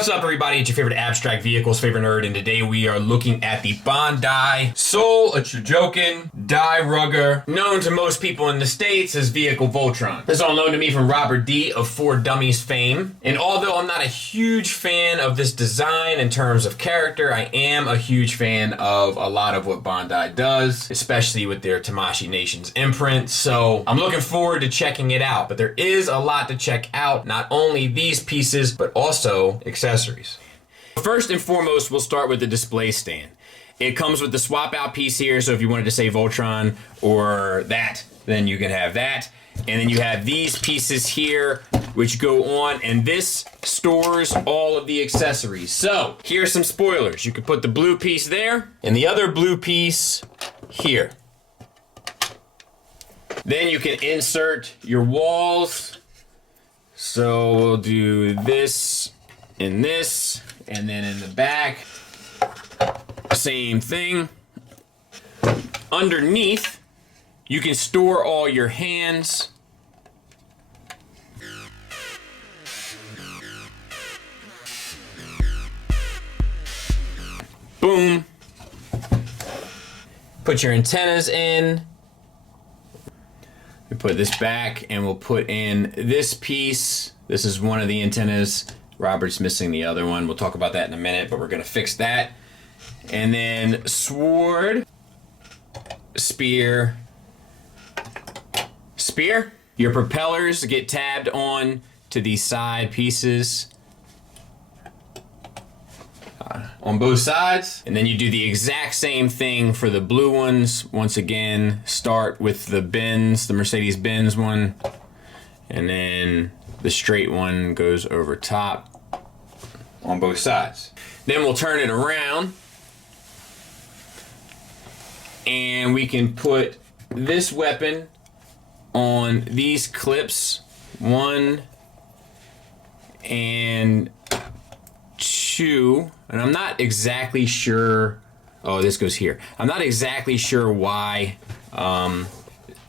What's up, everybody? It's your favorite abstract vehicles, favorite nerd, and today we are looking at the Bandai Soul, a Chogokin, Dairugger, known to most people in the States as Vehicle Voltron. This is all known to me from Robert D. of Dummies fame, and although I'm not a huge fan of this design in terms of character, I am a huge fan of a lot of what Bandai does, especially with their Tamashii Nations imprint, so I'm looking forward to checking it out. But there is a lot to check out, not only these pieces, but also accessories. First and foremost, we'll start with the display stand. It comes with the swap out piece here, so if you wanted to say Voltron or that, then you can have that. And then you have these pieces here, which go on, and this stores all of the accessories. So, here's some spoilers. You can put the blue piece there, and the other blue piece here. Then you can insert your walls. So we'll do this and this, and then in the back, same thing. Underneath, you can store all your hands. Boom. Put your antennas in. We put this back and we'll put in this piece. This is one of the antennas. Robert's missing the other one. We'll talk about that in a minute, but we're gonna fix that. And then Sward, spear. Your propellers get tabbed on to these side pieces on both sides. And then you do the exact same thing for the blue ones. Once again, start with the Benz, the Mercedes-Benz one, and then the straight one goes over top on both sides. Then we'll turn it around and we can put this weapon on these clips, 1 and 2, and I'm not exactly sure, oh, this goes here. I'm not exactly sure why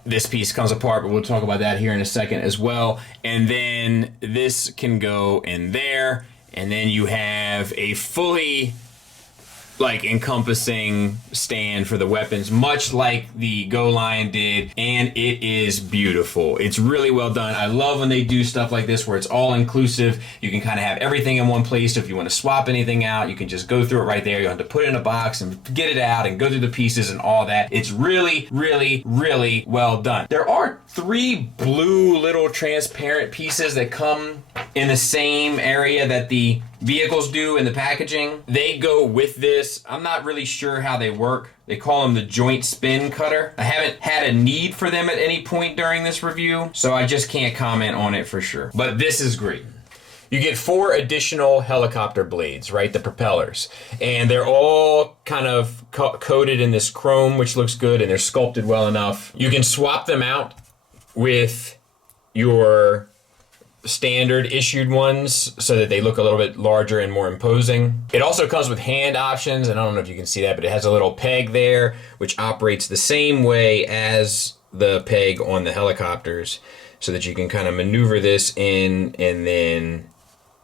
this piece comes apart, but we'll talk about that here in a second as well. And then this can go in there, and then you have a fully encompassing stand for the weapons, much like the Go Line did, and it is beautiful. It's really well done. I love when they do stuff like this where it's all inclusive. You can kind of have everything in one place, so if you want to swap anything out, you can just go through it right there. You don't have to put it in a box and get it out and go through the pieces and all that. It's really, really, really well done. There are 3 blue little transparent pieces that come in the same area that the vehicles do in the packaging. They go with this. I'm not really sure how they work. They call them the joint spin cutter. I haven't had a need for them at any point during this review, so I just can't comment on it for sure. But this is great. You get 4 additional helicopter blades, right? The propellers. And they're all kind of coated in this chrome, which looks good, and they're sculpted well enough. You can swap them out with your standard issued ones so that they look a little bit larger and more imposing. It also comes with hand options, and I don't know if you can see that, but it has a little peg there which operates the same way as the peg on the helicopters, so that you can kind of maneuver this in and then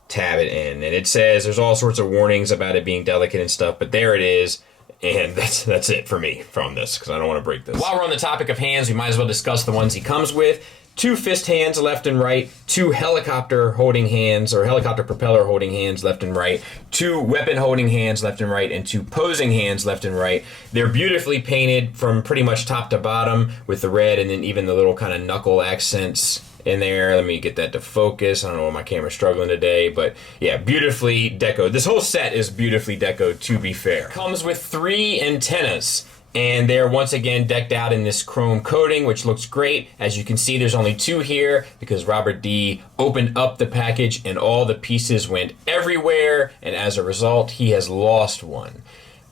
tab it in. And it says there's all sorts of warnings about it being delicate and stuff, but there it is. And that's it for me from this, because I don't want to break this. While we're on the topic of hands, we might as well discuss the ones he comes with. 2 fist hands left and right, 2 helicopter holding hands, or helicopter propeller holding hands left and right, 2 weapon holding hands left and right, and 2 posing hands left and right. They're beautifully painted from pretty much top to bottom with the red, and then even the little kind of knuckle accents in there. Let me get that to focus. I don't know why my camera's struggling today, but yeah, beautifully decoed. This whole set is beautifully decoed, to be fair. Comes with 3 antennas, and they're once again decked out in this chrome coating, which looks great. As you can see, there's only 2 here because Robert D opened up the package and all the pieces went everywhere, and as a result, he has lost one.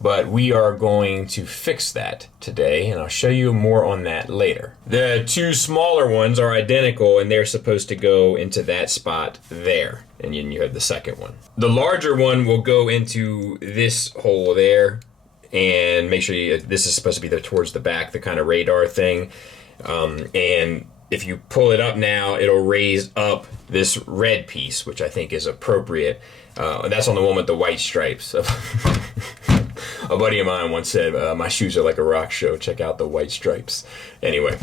But we are going to fix that today, and I'll show you more on that later. The 2 smaller ones are identical, and they're supposed to go into that spot there. And then you have the second one. The larger one will go into this hole there, and make sure this is supposed to be there towards the back, the kind of radar thing. And if you pull it up now, it'll raise up this red piece, which I think is appropriate. That's on the one with the white stripes. A buddy of mine once said, my shoes are like a rock show. Check out the white stripes. Anyway.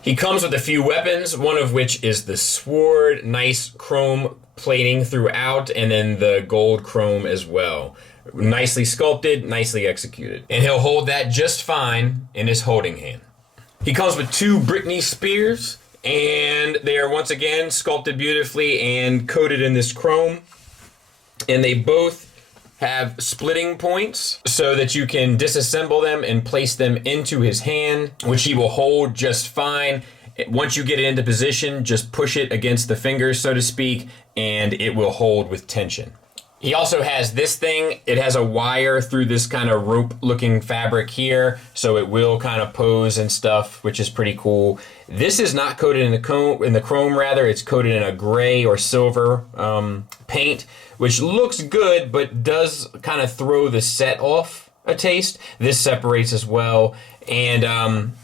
He comes with a few weapons, one of which is the Sward, nice chrome plating throughout, and then the gold chrome as well. Nicely sculpted, nicely executed. And he'll hold that just fine in his holding hand. He comes with 2 Brittany spears, and they are once again sculpted beautifully and coated in this chrome. And they both have splitting points so that you can disassemble them and place them into his hand, which he will hold just fine. Once you get it into position, just push it against the fingers, so to speak, and it will hold with tension. He also has this thing. It has a wire through this kind of rope-looking fabric here, so it will kind of pose and stuff, which is pretty cool. This is not coated in the chrome, rather. It's coated in a gray or silver paint, which looks good, but does kind of throw the set off a taste. This separates as well, and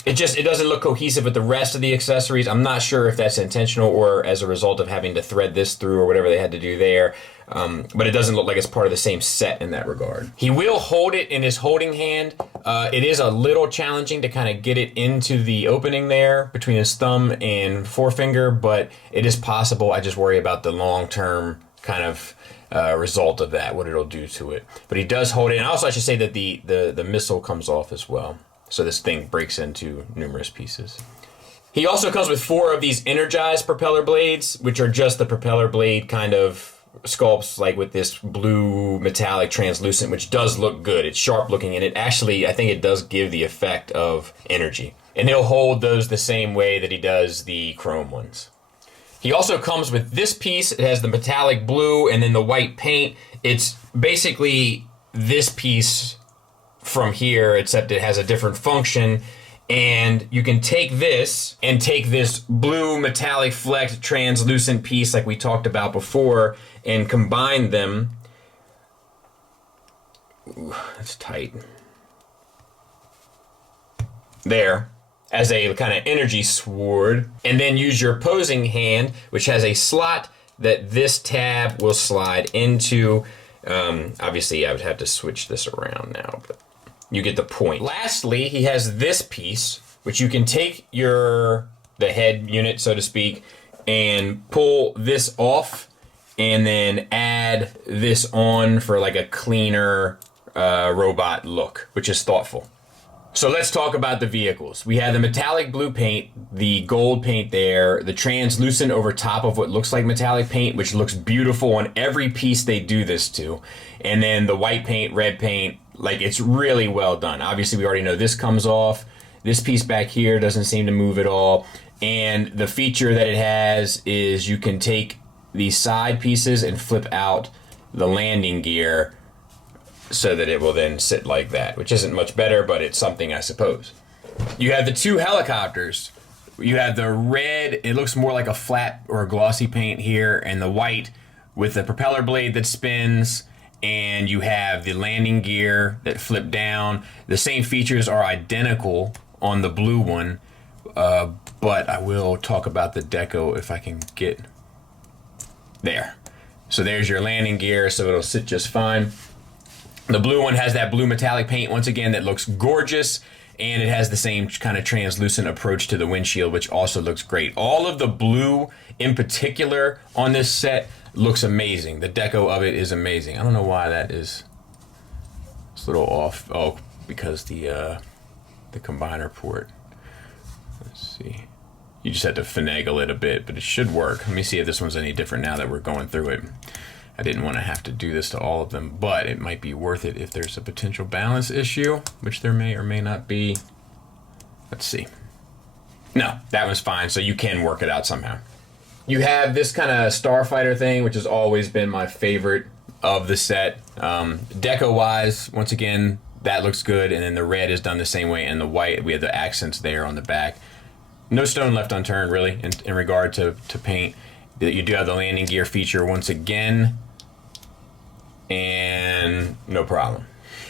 it doesn't look cohesive with the rest of the accessories. I'm not sure if that's intentional or as a result of having to thread this through or whatever they had to do there. But it doesn't look like it's part of the same set in that regard. He will hold it in his holding hand. It is a little challenging to kind of get it into the opening there between his thumb and forefinger, but it is possible. I just worry about the long-term kind of result of that, what it'll do to it. But he does hold it. And also I should say that the missile comes off as well. So this thing breaks into numerous pieces. He also comes with 4 of these Energized propeller blades, which are just the propeller blade kind of sculpts, like with this blue metallic translucent, which does look good. It's sharp looking, and it actually, I think it does give the effect of energy. And he'll hold those the same way that he does the chrome ones. He also comes with this piece. It has the metallic blue and then the white paint. It's basically this piece from here, except it has a different function. And you can take this and take this blue metallic flecked translucent piece like we talked about before and combine them. Ooh, that's tight. There, as a kind of energy sword. And then use your opposing hand, which has a slot that this tab will slide into. Obviously, I would have to switch this around now, but you get the point. Lastly, he has this piece, which you can take the head unit, so to speak, and pull this off, and then add this on for like a cleaner robot look, which is thoughtful. So let's talk about the vehicles. We have the metallic blue paint, the gold paint there, the translucent over top of what looks like metallic paint, which looks beautiful on every piece they do this to. And then the white paint, red paint, like it's really well done. Obviously we already know this comes off. This piece back here doesn't seem to move at all. And the feature that it has is you can take these side pieces and flip out the landing gear so that it will then sit like that, which isn't much better, but it's something, I suppose. You have the 2 helicopters. You have the red, it looks more like a flat or a glossy paint here, and the white with the propeller blade that spins, and you have the landing gear that flip down. The same features are identical on the blue one, but I will talk about the Deco if I can get there. So there's your landing gear, so it'll sit just fine. The blue one has that blue metallic paint, once again, that looks gorgeous, and it has the same kind of translucent approach to the windshield, which also looks great. All of the blue, in particular, on this set looks amazing. The deco of it is amazing. I don't know why that is. It's a little off. Oh, because the combiner port. Let's see. You just have to finagle it a bit, but it should work. Let me see if this one's any different now that we're going through it. I didn't want to have to do this to all of them, but it might be worth it if there's a potential balance issue, which there may or may not be. Let's see. No, that was fine, so you can work it out somehow. You have this kind of starfighter thing, which has always been my favorite of the set. Deco-wise, once again, that looks good, and then the red is done the same way, and the white, we have the accents there on the back. No stone left unturned, really, in regard to paint. You do have the landing gear feature once again, and no problem.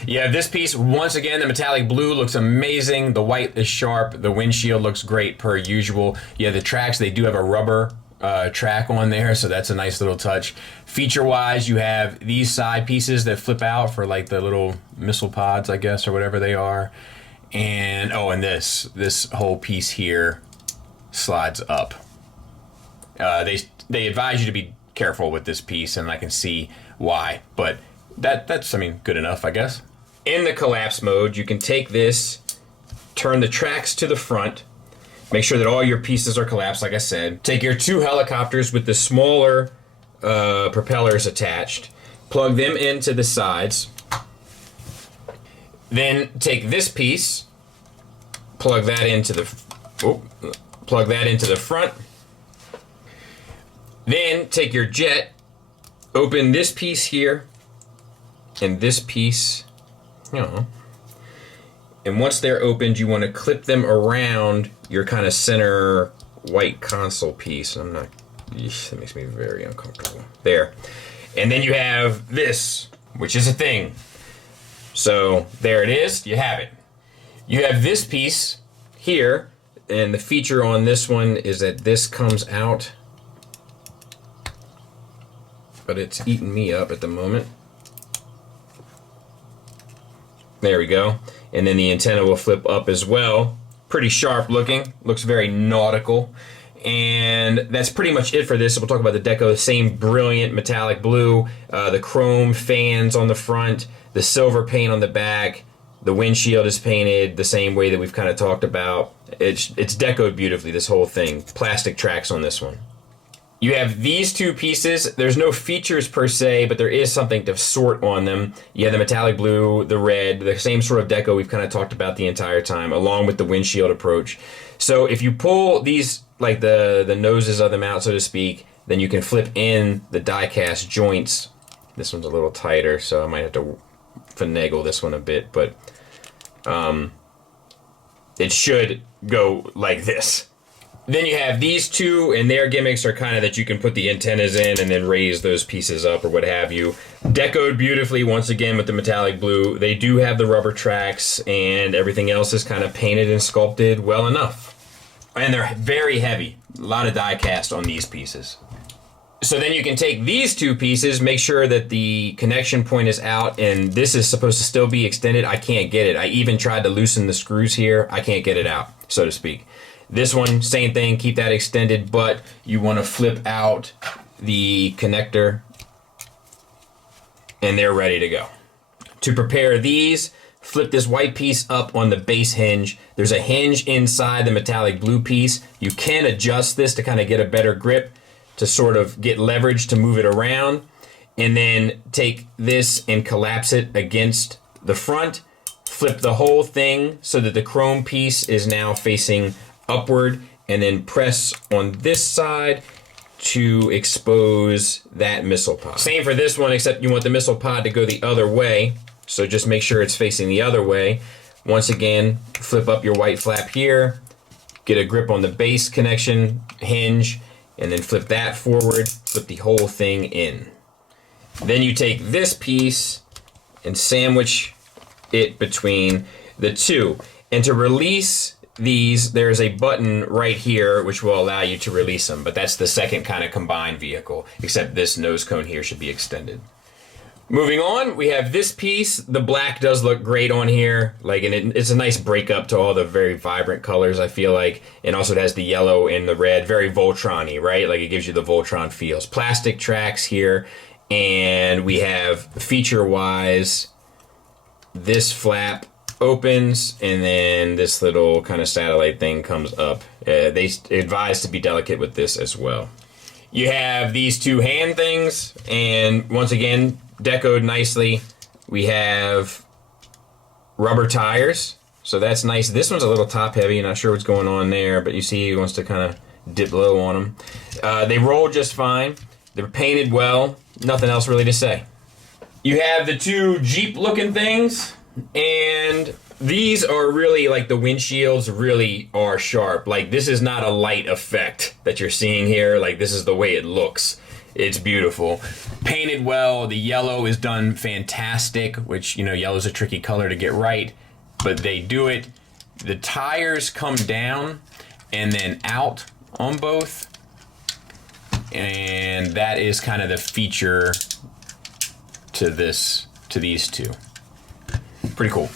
You have this piece, once again, the metallic blue looks amazing. The white is sharp. The windshield looks great per usual. You have the tracks. They do have a rubber track on there, so that's a nice little touch. Feature-wise, you have these side pieces that flip out for like the little missile pods, I guess, or whatever they are. And oh, and this whole piece here slides up. They advise you to be careful with this piece, and I can see why, but that's I mean, good enough, I guess. In the collapse mode, you can take this, turn the tracks to the front, make sure that all your pieces are collapsed, like I said. Take your two helicopters with the smaller propellers attached, plug them into the sides, then take this piece, plug that into the front. Then take your jet, open this piece here, and this piece, you know. And once they're opened, you want to clip them around your kind of center white console piece. That makes me very uncomfortable. There. And then you have this, which is a thing. So there it is, you have it. You have this piece here, and the feature on this one is that this comes out, but it's eating me up at the moment. There we go. And then the antenna will flip up as well. Pretty sharp looking, looks very nautical. And that's pretty much it for this. We'll talk about the Deco, same brilliant metallic blue, the chrome fans on the front, the silver paint on the back. The windshield is painted the same way that we've kind of talked about. It's decoed beautifully, this whole thing. Plastic tracks on this one. You have these two pieces. There's no features per se, but there is something to sort on them. You have the metallic blue, the red, the same sort of deco we've kind of talked about the entire time, along with the windshield approach. So if you pull these, like the noses of them out, so to speak, then you can flip in the die-cast joints. This one's a little tighter, so I might have to finagle this one a bit, but it should go like this. Then you have these two, and their gimmicks are kind of that you can put the antennas in and then raise those pieces up or what have you. Decoed beautifully, once again, with the metallic blue. They do have the rubber tracks, and everything else is kind of painted and sculpted well enough. And they're very heavy. A lot of die cast on these pieces. So then you can take these two pieces, make sure that the connection point is out, and this is supposed to still be extended. I can't get it. I even tried to loosen the screws here. I can't get it out, so to speak. This one, same thing, keep that extended, but you want to flip out the connector, and they're ready to go. To prepare these, flip this white piece up on the base hinge. There's a hinge inside the metallic blue piece. You can adjust this to kind of get a better grip, to sort of get leverage to move it around, and then take this and collapse it against the front, flip the whole thing so that the chrome piece is now facing upward, and then press on this side to expose that missile pod. Same for this one, except you want the missile pod to go the other way, so just make sure it's facing the other way. Once again, flip up your white flap here, get a grip on the base connection hinge, and then flip that forward, flip the whole thing in. Then you take this piece and sandwich it between the two. And to release these, there's a button right here which will allow you to release them, but that's the second kind of combined vehicle, except this nose cone here should be extended. Moving on, we have this piece. The black does look great on here, and it's a nice breakup to all the very vibrant colors, I feel like, and also it has the yellow and the red, very Voltron-y, right? Like, it gives you the Voltron feels. Plastic tracks here, and we have, feature-wise, this flap opens, and then this little kind of satellite thing comes up. They advise to be delicate with this as well. You have these two hand things, and once again, decoed nicely. We have rubber tires, so that's nice. This one's a little top heavy, not sure what's going on there, but you see he wants to kind of dip low on them. They roll just fine. They're painted well. Nothing else really to say. You have the two Jeep looking things, and these are really, like, the windshields really are sharp. Like, this is not a light effect that you're seeing here. Like, this is the way it looks. It's beautiful. Painted well. The yellow is done fantastic, which, yellow's a tricky color to get right, but they do it. The tires come down and then out on both. And that is kind of the feature to these two. Pretty cool.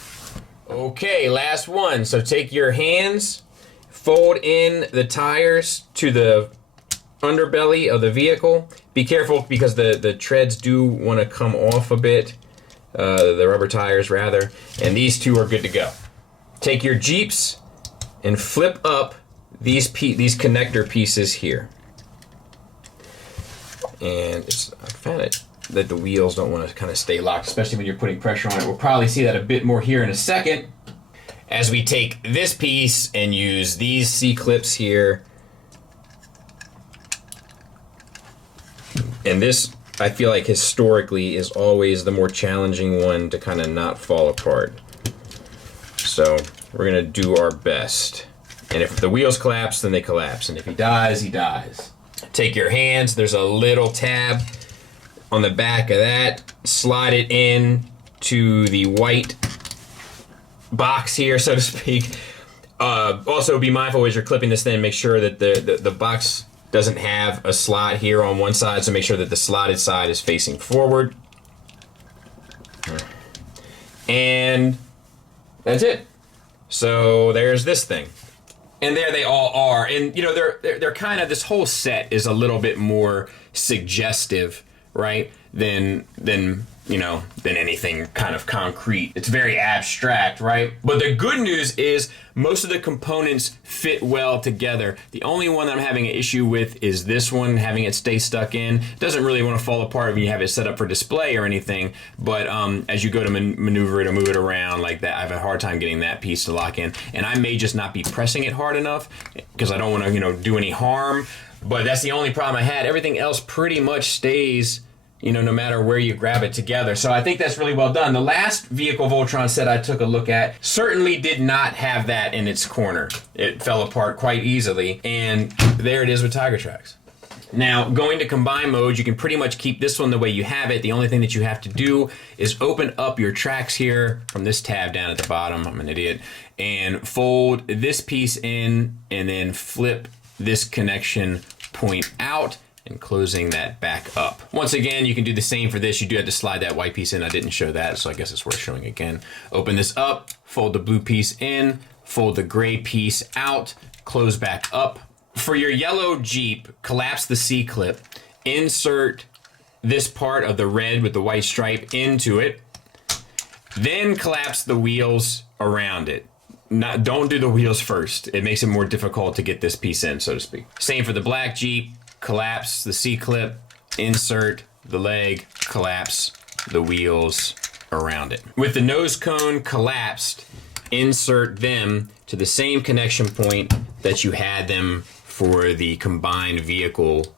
Okay, last one. So take your hands, fold in the tires to the underbelly of the vehicle. Be careful because the treads do want to come off a bit, the rubber tires rather, and these two are good to go. Take your Jeeps and flip up these connector pieces here. And I found it that the wheels don't want to kind of stay locked, especially when you're putting pressure on it. We'll probably see that a bit more here in a second as we take this piece and use these C-clips here. And this, I feel like historically, is always the more challenging one to kind of not fall apart. So we're gonna do our best. And if the wheels collapse, then they collapse. And if he dies, he dies. Take your hands, there's a little tab on the back of that. Slide it in to the white box here, so to speak. Also be mindful as you're clipping this thing, make sure that the box doesn't have a slot here on one side, so make sure that the slotted side is facing forward. And that's it. So there's this thing. And there they all are. And you know, they're kind of, this whole set is a little bit more suggestive, right? Than anything kind of concrete. It's very abstract, right? But the good news is most of the components fit well together. The only one that I'm having an issue with is this one, having it stay stuck in. It doesn't really want to fall apart when you have it set up for display or anything, but as you go to maneuver it or move it around like that, I have a hard time getting that piece to lock in. And I may just not be pressing it hard enough because I don't want to, do any harm. But that's the only problem I had. Everything else pretty much stays, no matter where you grab it together. So I think that's really well done. The last Vehicle Voltron set I took a look at certainly did not have that in its corner. It fell apart quite easily, and there it is with Tiger Tracks. Now, going to combine mode, you can pretty much keep this one the way you have it. The only thing that you have to do is open up your tracks here from this tab down at the bottom, I'm an idiot, and fold this piece in, and then flip this connection point out, and closing that back up. Once again, you can do the same for this. You do have to slide that white piece in. I didn't show that, so I guess it's worth showing again. Open this up, fold the blue piece in, fold the gray piece out, close back up. For your yellow Jeep, collapse the C-clip, insert this part of the red with the white stripe into it, then collapse the wheels around it. Don't do the wheels first. It makes it more difficult to get this piece in, so to speak. Same for the black Jeep. Collapse the C-clip, insert the leg, collapse the wheels around it. With the nose cone collapsed, insert them to the same connection point that you had them for the combined vehicle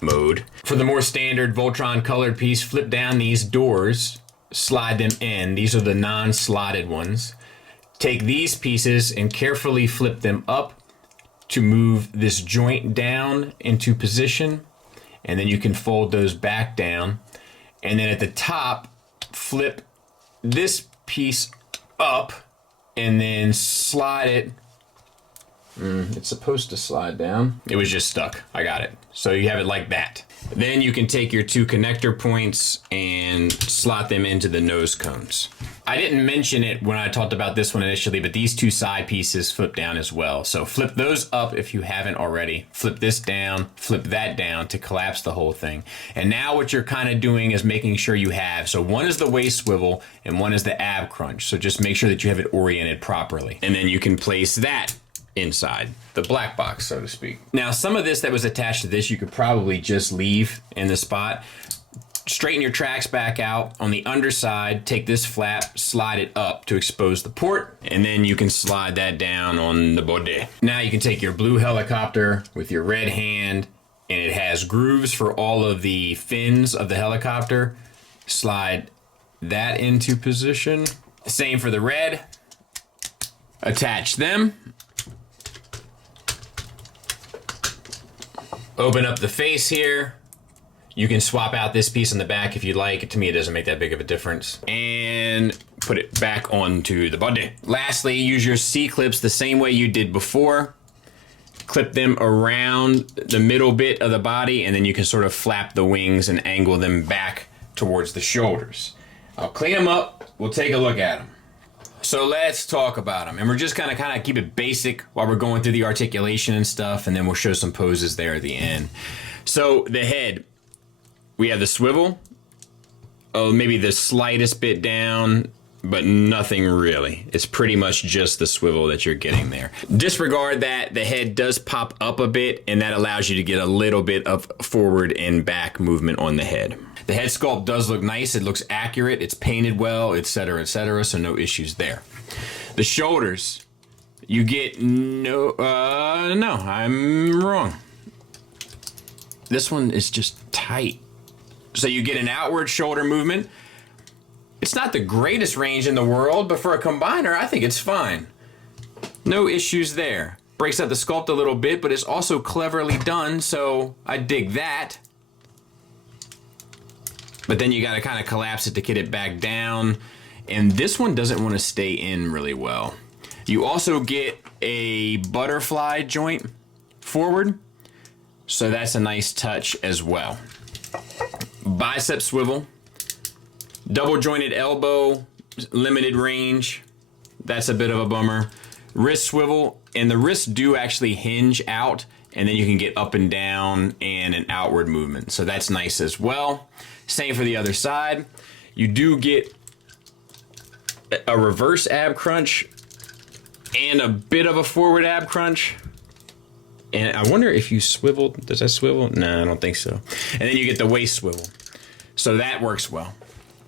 mode. For the more standard Voltron colored piece, flip down these doors, slide them in. These are the non-slotted ones. Take these pieces and carefully flip them up to move this joint down into position, and then you can fold those back down, and then at the top flip this piece up and then slide it. It's supposed to slide down. It was just stuck. I got it. So you have it like that. Then you can take your two connector points and slot them into the nose cones. I didn't mention it when I talked about this one initially, but these two side pieces flip down as well. So flip those up if you haven't already. Flip this down, flip that down to collapse the whole thing. And now what you're kind of doing is making sure you have, so one is the waist swivel and one is the ab crunch. So just make sure that you have it oriented properly. And then you can place that inside the black box, so to speak. Now, some of this that was attached to this, you could probably just leave in the spot. Straighten your tracks back out. On the underside, take this flap, slide it up to expose the port, and then you can slide that down on the body. Now you can take your blue helicopter with your red hand, and it has grooves for all of the fins of the helicopter. Slide that into position. Same for the red. Attach them. Open up the face here. You can swap out this piece in the back if you'd like. To me, it doesn't make that big of a difference. And put it back onto the body. Lastly, use your C-clips the same way you did before. clip them around the middle bit of the body, and then you can sort of flap the wings and angle them back towards the shoulders. I'll clean them up, we'll take a look at them. So let's talk about them, and we're just gonna kind of keep it basic while we're going through the articulation and stuff, and then we'll show some poses there at the end. So the head, we have the swivel, maybe the slightest bit down, but nothing really. It's pretty much just the swivel that you're getting there. Disregard that the head does pop up a bit, and that allows you to get a little bit of forward and back movement on the head. The head sculpt does look nice, it looks accurate, it's painted well, etc., so no issues there. The shoulders, you get no, I'm wrong. This one is just tight. So you get an outward shoulder movement. It's not the greatest range in the world, but for a combiner, I think it's fine. No issues there. Breaks up the sculpt a little bit, but it's also cleverly done, so I dig that. But then you gotta kind of collapse it to get it back down. And this one doesn't want to stay in really well. You also get a butterfly joint forward, so that's a nice touch as well. Bicep swivel, double jointed elbow, limited range. That's a bit of a bummer. Wrist swivel, and the wrists do actually hinge out, and then you can get up and down and an outward movement. So that's nice as well. Same for the other side. You do get a reverse ab crunch and a bit of a forward ab crunch. And I wonder if you swivel, does that swivel? No, I don't think so. And then you get the waist swivel. So that works well.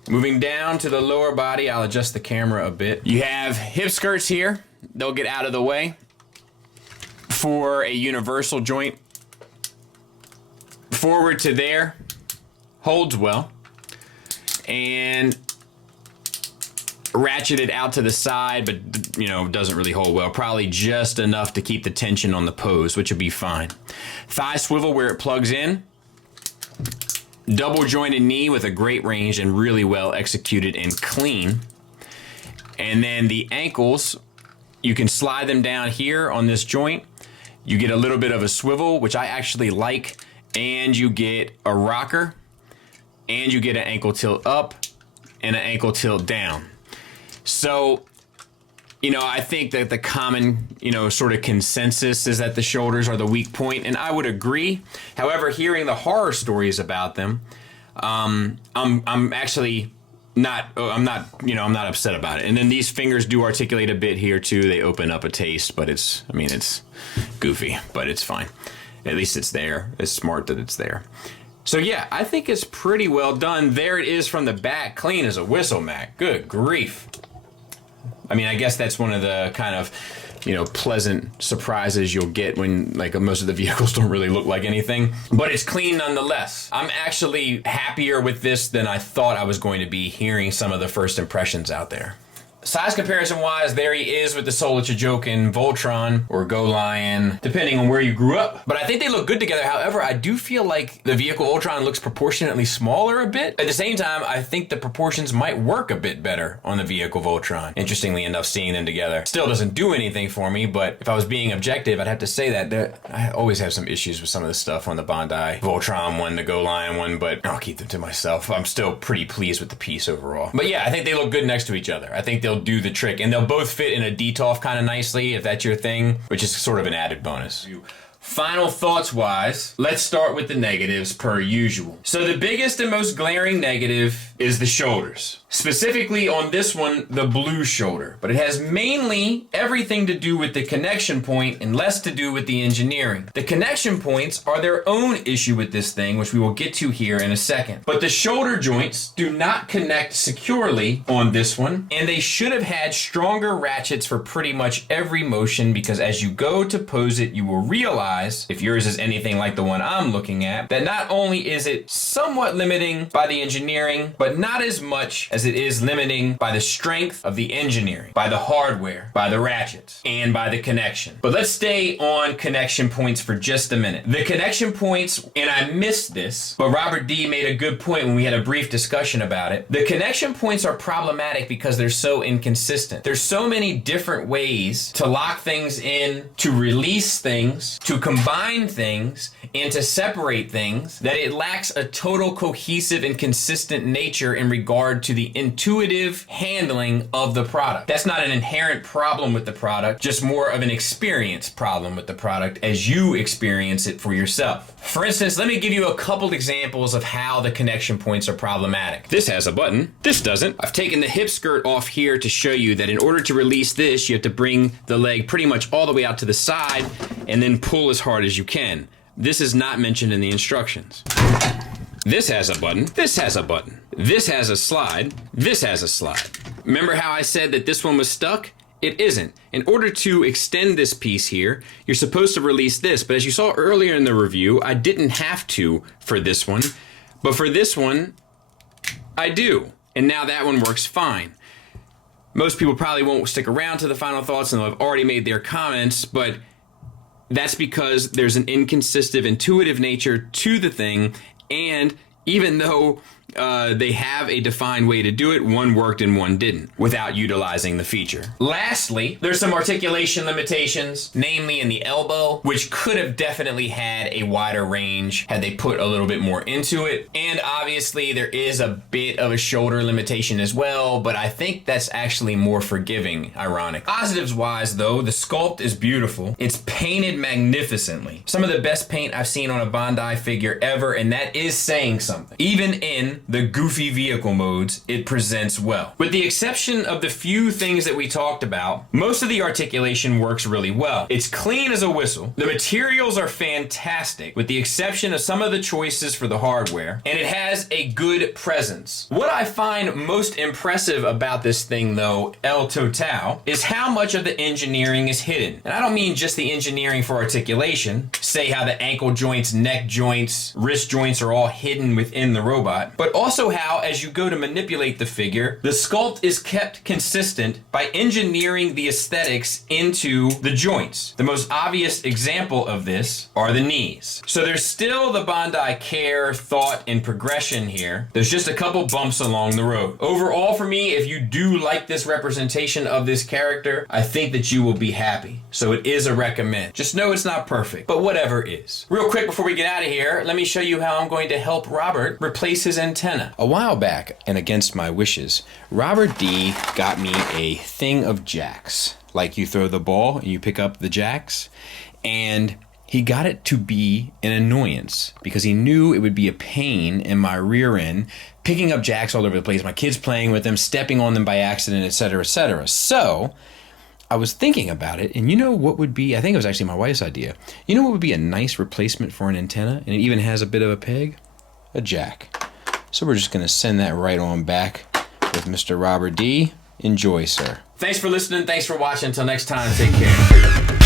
Moving down to the lower body, I'll adjust the camera a bit. You have hip skirts here. They'll get out of the way for a universal joint. Forward to there, holds well. And ratcheted out to the side, but doesn't really hold well. Probably just enough to keep the tension on the pose, which would be fine. Thigh swivel where it plugs in. Double jointed knee with a great range and really well executed and clean. And then the ankles, you can slide them down here on this joint. You get a little bit of a swivel, which I actually like, and you get a rocker, and you get an ankle tilt up and an ankle tilt down. So, I think that the common, sort of consensus is that the shoulders are the weak point, and I would agree. However, hearing the horror stories about them, I'm actually not, I'm not upset about it. And then these fingers do articulate a bit here too. They open up a taste, but it's goofy, but it's fine. At least it's there. It's smart that it's there. So yeah, I think it's pretty well done. There it is from the back, clean as a whistle, Mac. Good grief. I guess that's one of the kind of, pleasant surprises you'll get when, most of the vehicles don't really look like anything. But it's clean nonetheless. I'm actually happier with this than I thought I was going to be hearing some of the first impressions out there. Size comparison wise, there he is with the Solar Chogokin Voltron or Go Lion, depending on where you grew up. But I think they look good together. However, I do feel like the Vehicle Voltron looks proportionately smaller a bit. At the same time, I think the proportions might work a bit better on the Vehicle Voltron. Interestingly enough, seeing them together still doesn't do anything for me, but if I was being objective, I'd have to say that I always have some issues with some of the stuff on the Bandai Voltron one, the Go Lion one, but I'll keep them to myself. I'm still pretty pleased with the piece overall. But yeah, I think they look good next to each other. I think they'll do the trick, and they'll both fit in a DTOF kind of nicely if that's your thing, which is sort of an added bonus. Final thoughts wise, let's start with the negatives per usual. So the biggest and most glaring negative is the shoulders. Specifically on this one, the blue shoulder. But it has mainly everything to do with the connection point and less to do with the engineering. The connection points are their own issue with this thing, which we will get to here in a second. But the shoulder joints do not connect securely on this one, and they should have had stronger ratchets for pretty much every motion, because as you go to pose it, you will realize realize, if yours is anything like the one I'm looking at, that not only is it somewhat limiting by the engineering, but not as much as it is limiting by the strength of the engineering, by the hardware, by the ratchets, and by the connection. But let's stay on connection points for just a minute. The connection points, and I missed this, but Robert D made a good point when we had a brief discussion about it. The connection points are problematic because they're so inconsistent. There's so many different ways to lock things in, to release things, to combine things, and to separate things that it lacks a total cohesive and consistent nature in regard to the intuitive handling of the product. That's not an inherent problem with the product, just more of an experience problem with the product as you experience it for yourself. For instance, let me give you a couple examples of how the connection points are problematic. This has a button, this doesn't. I've taken the hip skirt off here to show you that in order to release this, you have to bring the leg pretty much all the way out to the side and then pull as hard as you can. This is not mentioned in the instructions. This has a button, this has a button. This has a slide, this has a slide. Remember how I said that this one was stuck? It isn't. In order to extend this piece here, you're supposed to release this, but as you saw earlier in the review, I didn't have to for this one, but for this one, I do. And now that one works fine. Most people probably won't stick around to the final thoughts and they'll have already made their comments, but that's because there's an inconsistent, intuitive nature to the thing, and even though they have a defined way to do it, one worked and one didn't, without utilizing the feature. Lastly, there's some articulation limitations, namely in the elbow, which could have definitely had a wider range had they put a little bit more into it. And obviously there is a bit of a shoulder limitation as well, but I think that's actually more forgiving, ironic. Positives wise though, the sculpt is beautiful. It's painted magnificently. Some of the best paint I've seen on a Bandai figure ever, and that is saying something. Even in the goofy vehicle modes, it presents well. With the exception of the few things that we talked about, most of the articulation works really well. It's clean as a whistle. The materials are fantastic, with the exception of some of the choices for the hardware, and it has a good presence. What I find most impressive about this thing though, El Total, is how much of the engineering is hidden. And I don't mean just the engineering for articulation, say how the ankle joints, neck joints, wrist joints are all hidden within the robot, but also how, as you go to manipulate the figure, the sculpt is kept consistent by engineering the aesthetics into the joints. The most obvious example of this are the knees. So there's still the Bandai care, thought, and progression here. There's just a couple bumps along the road. Overall, for me, if you do like this representation of this character, I think that you will be happy. So it is a recommend. Just know it's not perfect, but whatever is. Real quick before we get out of here, let me show you how I'm going to help Robert replace his antenna. A while back, and against my wishes, Robert D got me a thing of jacks. Like you throw the ball and you pick up the jacks, and he got it to be an annoyance because he knew it would be a pain in my rear end, picking up jacks all over the place, my kids playing with them, stepping on them by accident, etc., etc. So I was thinking about it, and you know what would be, I think it was actually my wife's idea, you know what would be a nice replacement for an antenna, and it even has a bit of a peg? A jack. So we're just going to send that right on back with Mr. Robert D. Enjoy, sir. Thanks for listening. Thanks for watching. Until next time, take care.